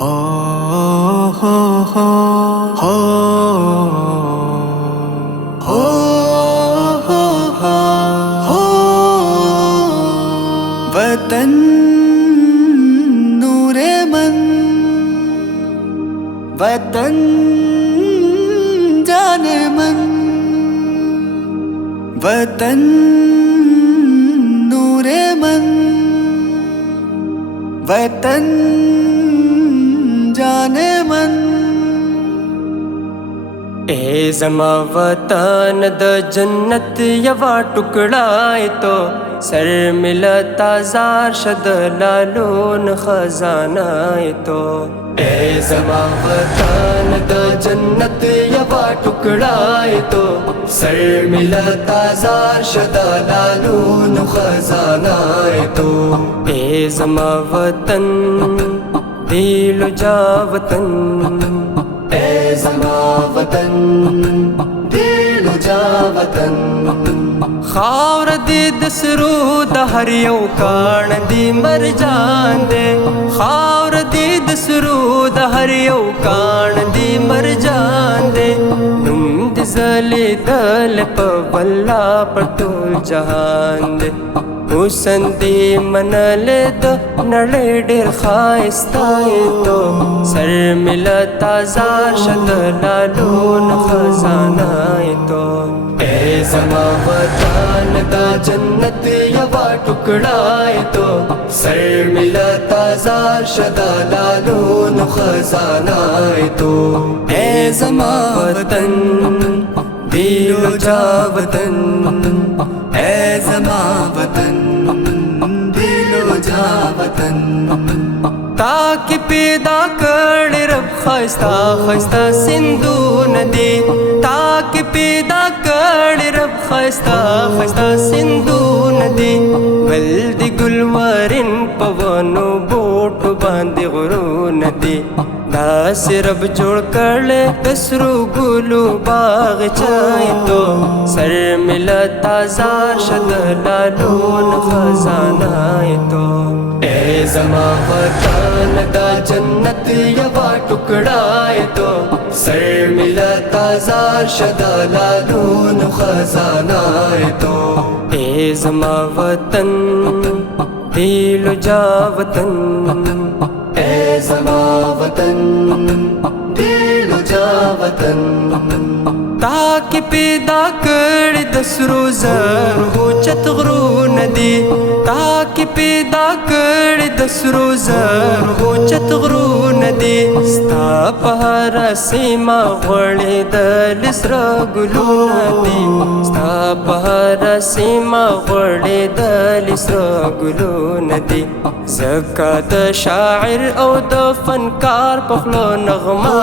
ہو ہو ہو ہو ہو ہو ہو وطن نور من، وطن جان من، وطن نور من، وطن جان من. اے زما وطن د جنت یوا ٹکڑائے تو سر ملتا زار شد لالون خزانہ تو. اے زما وطن د جنت یوا ٹکڑائے تو سر ملتا زار شد لالون خزانہ تو. اے زما وطن دل جا وطن، اے زما وطن دل جا وطن. خاور دی دسرو د هر یو کان دی مرجان دے، خاور دی دسرو د هر یو کان دی مرجان دے. نم د زلی دل په والله په ټول جهان دے. حسن دی منل د نړۍ ډېر ښایسته تو سر ملتا زار شد لالون خزانه تو. اے زما وطن دا جنت یوا ټکڑائے تو سر ملتا زار شد لالون خزانه تو. اے زما وطن دل جا وطن، اے زما وطن دل جا وطن. تاکہ پیدا کر رب خستہ خستہ سندون دی، تاکہ پیدا کر رب خستہ خستہ سندون دی. بلدی گلوارن پونو بوٹ باندې غرون دی. داس رب جوړ کړل دسرو ګلو باغ چای تو سر ملتا زار شد لالون خزانه تو. اے زما وطن دا جنت یوا ٹکڑائے تو سر ملتا زار شد لالون خزانه تو. اے زما وطن دل جا وطن، اے زما وطن دل جا وطن. تاکہ پیدا کر دسرو زر اوچت غرون دی، تاکہ پیدا کر دسرو زر اوچت غرون دی. ستا په هر سیمه غوړېدل سره ګلونه دي، ستا په هر سیمه غوړېدل سره ګلونه دي. ځکه د شاعر او د فنکار په خولو نغمه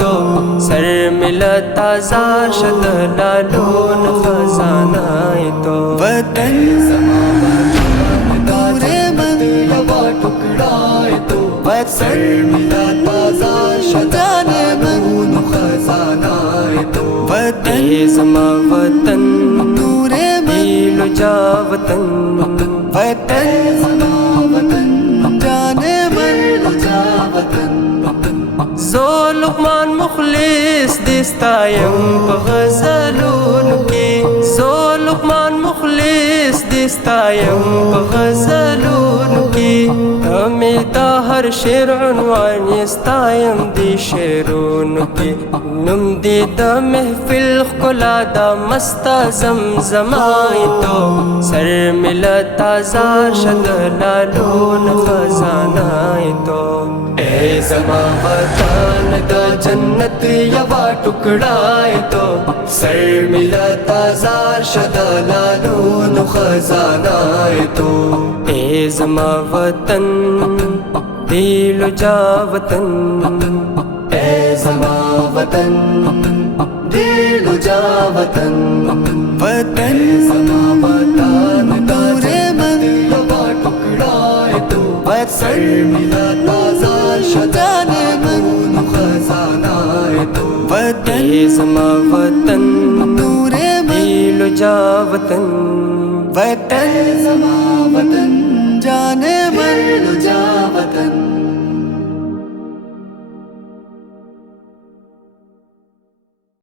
تو سر ملتا زار شد لالون خزانه تو. وطن نور من یوا ٹکڑائے تو سر ملتا زار شد لالون خزانه تو. اے زما وطن نور من دل جا وطن، وطن وطن جان من جا وطن. زو لقمان مخلص دستایم په غزلونو کې، زو لقمان مخلص دستایم په غزلونو کې. همې دا هر شعر عنوان یستایم دی شعرونو کې. نوم دی د محفل ښکلا دا مسته زمزمه تو سر ملتا زار شد لالون خزانه تو. اے زما وطن دا جنت یوا ٹکڑائے تو سر ملتا زار شد لالون خزانه تو. اے زما وطن دل جا وطن، اے زما وطن دل جا وطن. وطن زما وطن نور من یوا ٹکڑائے تو سر ملتا زار شد لالون خزانه تو. اے زما وطن نور من دل جا وطن، وطن